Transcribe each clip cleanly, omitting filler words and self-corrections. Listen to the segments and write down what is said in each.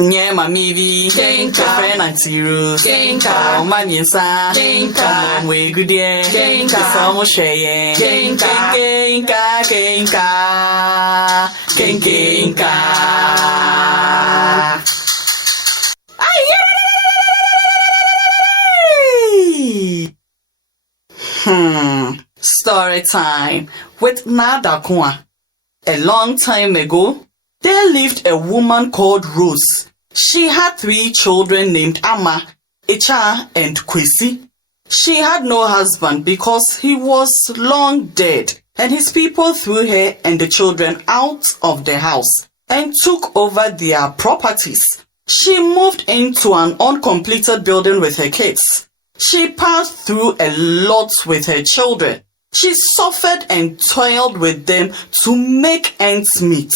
Nye mamivi, friend Auntie Rose, Omanyinsa, Mwegudie, Somo Sheye, Kenka. Story time with Nadakwa. A long time ago, there lived a woman called Rose. She had 3 children named Amma, Echa, and Kwesi. She had no husband because he was long dead, and his people threw her and the children out of the house and took over their properties. She moved into an uncompleted building with her kids. She passed through a lot with her children. She suffered and toiled with them to make ends meet.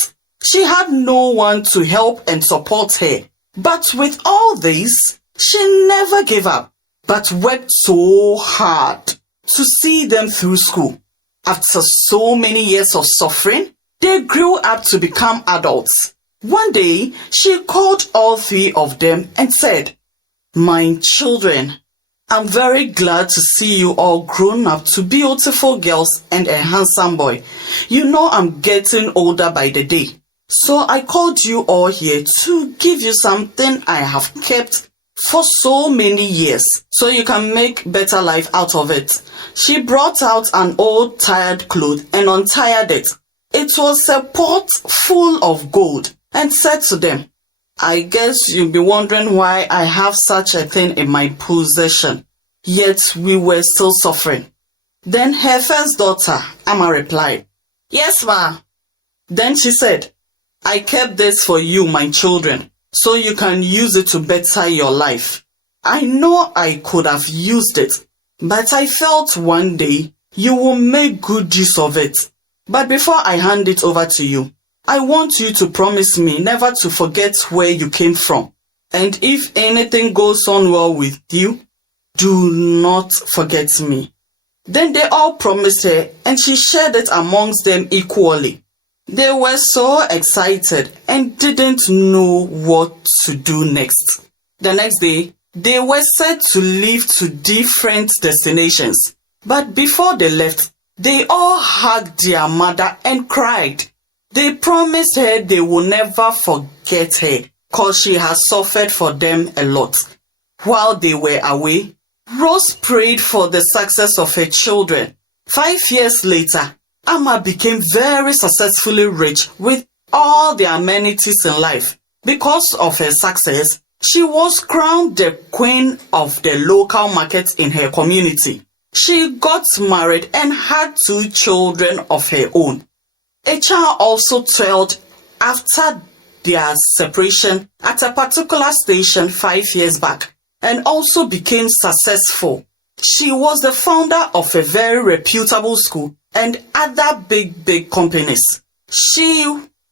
She had no one to help and support her. But with all this, she never gave up, but worked so hard to see them through school. After so many years of suffering, they grew up to become adults. One day, she called all 3 of them and said, "My children, I'm very glad to see you all grown up to beautiful girls and a handsome boy. You know I'm getting older by the day. So I called you all here to give you something I have kept for so many years, so you can make better life out of it." She brought out an old tired cloth and untied it. It was a pot full of gold, and said to them, "I guess you'll be wondering why I have such a thing in my possession." Yet we were still suffering. Then her first daughter, Amma, replied, "Yes, ma." Then she said, "I kept this for you, my children, so you can use it to better your life. I know I could have used it, but I felt one day you will make good use of it. But before I hand it over to you, I want you to promise me never to forget where you came from. And if anything goes on well with you, do not forget me." Then they all promised her, and she shared it amongst them equally. They were so excited and didn't know what to do next. The next day, they were set to leave to different destinations. But before they left, they all hugged their mother and cried. They promised her they will never forget her, because she has suffered for them a lot. While they were away, Rose prayed for the success of her children. 5 years later, Amma became very successfully rich with all the amenities in life. Because of her success, she was crowned the queen of the local market in her community. She got married and had 2 children of her own. Echa also toiled after their separation at a particular station 5 years back and also became successful. She was the founder of a very reputable school and other big companies. She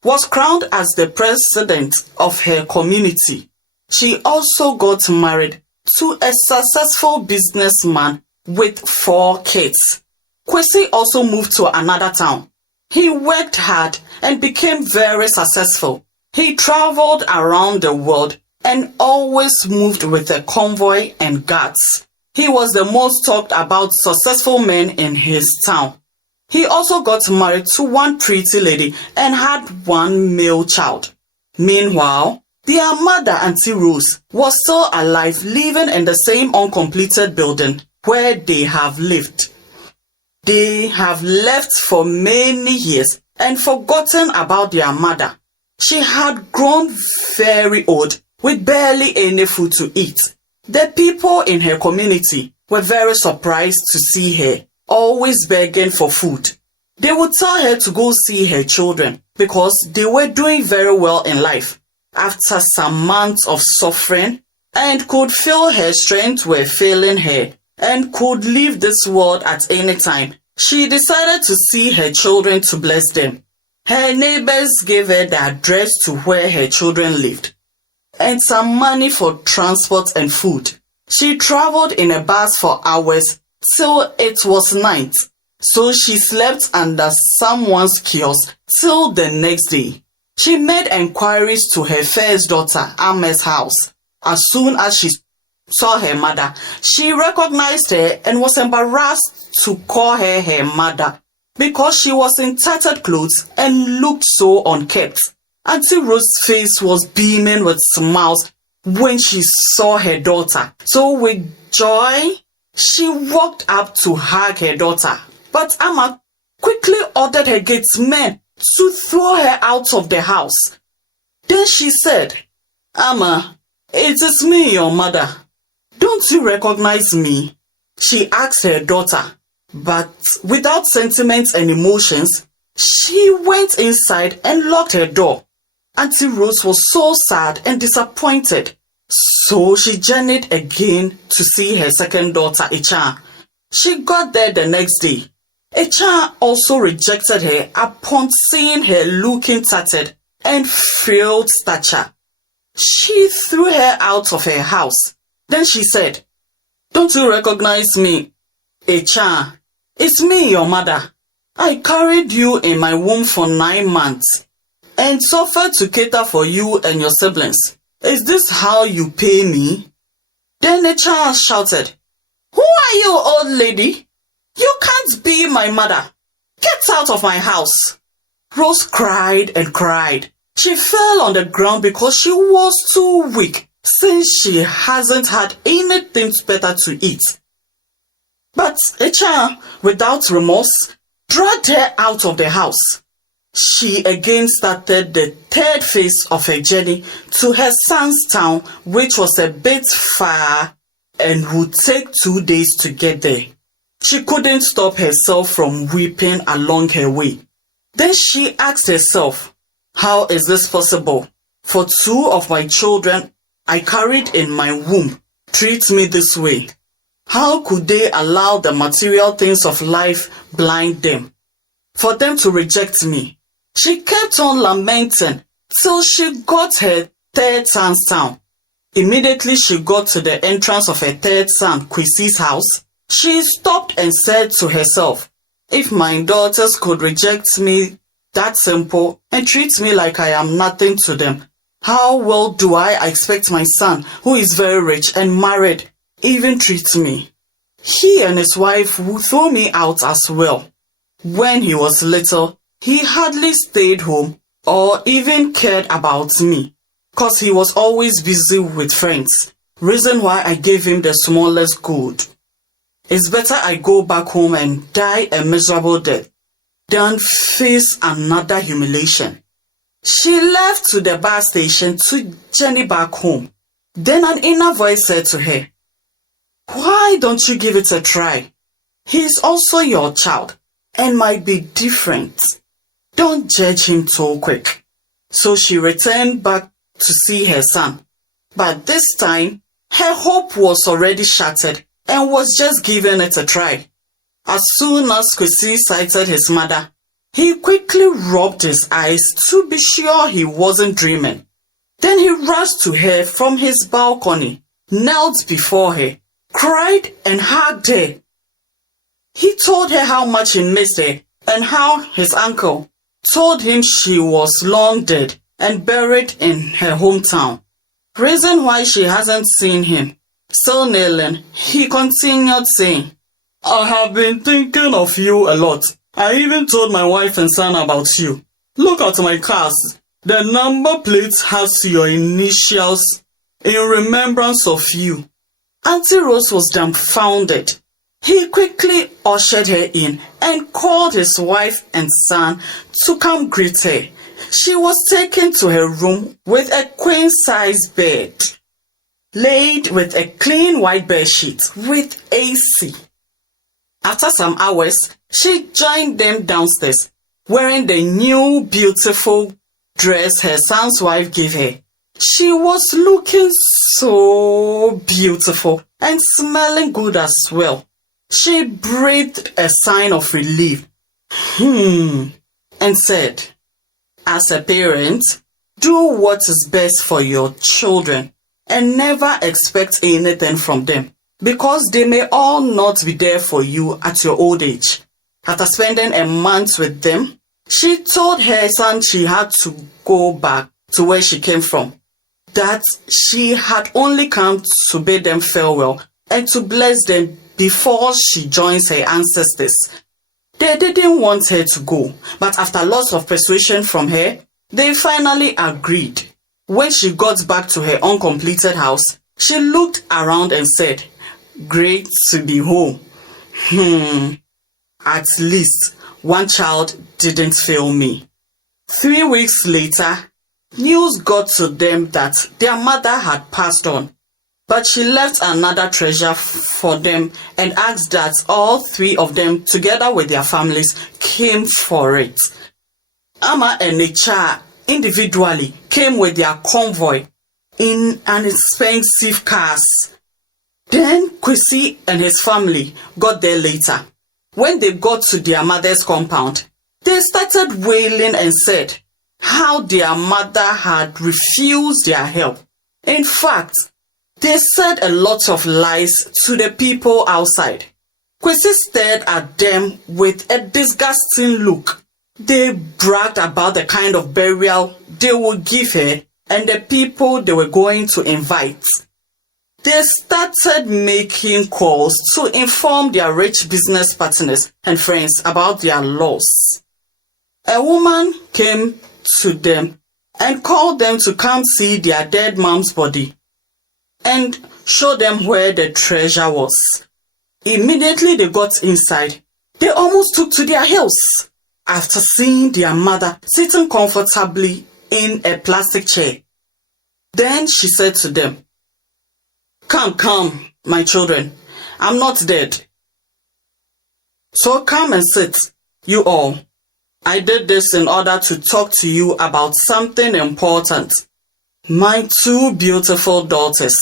was crowned as the president of her community. She also got married to a successful businessman with 4 kids. Kwesi also moved to another town. He worked hard and became very successful. He traveled around the world and always moved with a convoy and guards. He was the most talked about successful man in his town. He also got married to one pretty lady and had 1 male child. Meanwhile, their mother, Auntie Rose, was still alive, living in the same uncompleted building where they have lived. They have left for many years and forgotten about their mother. She had grown very old with barely any food to eat. The people in her community were very surprised to see her, always begging for food. They would tell her to go see her children because they were doing very well in life. After some months of suffering, and could feel her strength were failing her and could leave this world at any time, she decided to see her children to bless them. Her neighbors gave her the address to where her children lived and some money for transport and food. She traveled in a bus for hours till it was night, so she slept under someone's kiosk till the next day. She made enquiries to her first daughter, Amma's house. As soon as she saw her mother, she recognized her and was embarrassed to call her mother because she was in tattered clothes and looked so unkempt. Auntie Rose's face was beaming with smiles when she saw her daughter. So with joy, she walked up to hug her daughter. But Amma quickly ordered her gatesmen to throw her out of the house. Then she said, "Amma, it is me, your mother. Don't you recognize me?" She asked her daughter, but without sentiments and emotions, she went inside and locked her door. Auntie Rose was so sad and disappointed, so she journeyed again to see her second daughter, Echa. She got there the next day. Echa also rejected her upon seeing her looking tattered and frail stature. She threw her out of her house. Then she said, "Don't you recognize me, Echa? It's me, your mother. I carried you in my womb for 9 months and suffered to cater for you and your siblings. Is this how you pay me?" Then the child shouted, "Who are you, old lady? You can't be my mother. Get out of my house." Rose cried and cried. She fell on the ground because she was too weak, since she hasn't had anything better to eat. But Echa, without remorse, dragged her out of the house. She again started the third phase of her journey to her son's town, which was a bit far and would take 2 days to get there. She couldn't stop herself from weeping along her way. Then she asked herself, "How is this possible? For 2 of my children I carried in my womb treat me this way. How could they allow the material things of life blind them? For them to reject me?" She kept on lamenting till she got her third son's town. Immediately she got to the entrance of her third son, Kwesi's house. She stopped and said to herself, "If my daughters could reject me that simple and treat me like I am nothing to them, how well do I expect my son, who is very rich and married, even treat me? He and his wife would throw me out as well. When he was little, he hardly stayed home or even cared about me, cause he was always busy with friends, reason why I gave him the smallest good. It's better I go back home and die a miserable death than face another humiliation." She left to the bus station to journey back home. Then an inner voice said to her, "Why don't you give it a try? He's also your child and might be different. Don't judge him too quick." So she returned back to see her son. But this time, her hope was already shattered and was just giving it a try. As soon as Kwesi sighted his mother, he quickly rubbed his eyes to be sure he wasn't dreaming. Then he rushed to her from his balcony, knelt before her, cried and hugged her. He told her how much he missed her and how his uncle told him she was long dead and buried in her hometown. Reason why she hasn't seen him. Still kneeling, he continued saying, "I have been thinking of you a lot. I even told my wife and son about you. Look at my cars. The number plate has your initials in remembrance of you." Auntie Rose was dumbfounded. He quickly ushered her in and called his wife and son to come greet her. She was taken to her room with a queen-size bed, laid with a clean white bedsheet with AC. After some hours, she joined them downstairs, wearing the new beautiful dress her son's wife gave her. She was looking so beautiful and smelling good as well. She breathed a sign of relief, and said, "As a parent, do what is best for your children and never expect anything from them, because they may all not be there for you at your old age. After spending a month with them, She told her son she had to go back to where she came from, that she had only come to bid them farewell and to bless them before she joins her ancestors. They didn't want her to go, but after lots of persuasion from her, they finally agreed. When she got back to her uncompleted house, she looked around and said, "Great to be home. At least one child didn't fail me." 3 weeks later, news got to them that their mother had passed on, but she left another treasure for them and asked that all 3 of them, together with their families, came for it. Amma and Necha individually came with their convoy in an expensive cars. Then Kwesi and his family got there later. When they got to their mother's compound, they started wailing and said how their mother had refused their help. In fact, they said a lot of lies to the people outside. Kwesi stared at them with a disgusting look. They bragged about the kind of burial they would give her and the people they were going to invite. They started making calls to inform their rich business partners and friends about their loss. A woman came to them and called them to come see their dead mom's body and show them where the treasure was. Immediately they got inside, they almost took to their heels after seeing their mother sitting comfortably in a plastic chair. Then she said to them, Come, my children, I'm not dead. So come and sit, you all. I did this in order to talk to you about something important. My 2 beautiful daughters,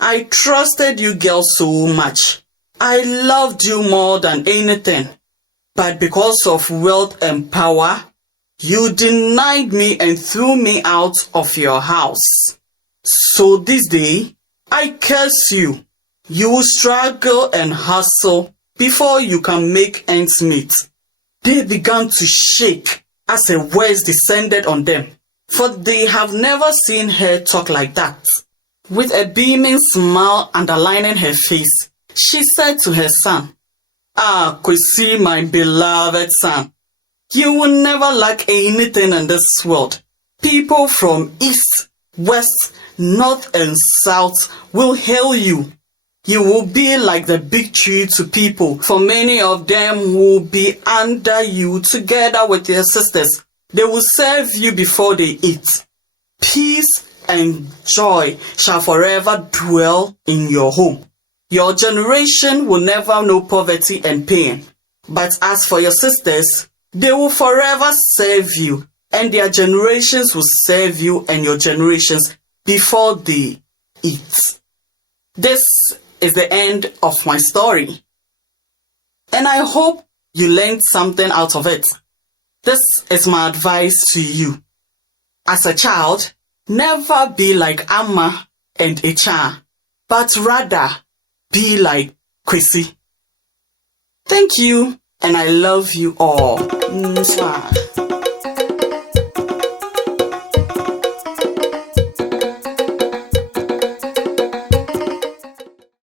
I trusted you girls so much. I loved you more than anything. But because of wealth and power, you denied me and threw me out of your house. So this day, I curse you. You will struggle and hustle before you can make ends meet. They began to shake as her words descended on them, for they have never seen her talk like that. With a beaming smile underlining her face, she said to her son, Kwesi, my beloved son, you will never lack anything in this world. People from east, west, north and south will hail you. You will be like the big tree to people, for many of them will be under you together with their sisters. They will serve you before they eat. Peace and joy shall forever dwell in your home. Your generation will never know poverty and pain. But as for your sisters, they will forever serve you, and their generations will serve you and your generations before they eat. This is the end of my story, and I hope you learned something out of it. This is my advice to you. As a child, never be like Amma and Echa, but rather be like Kwesi. Thank you, and I love you all. Mwah.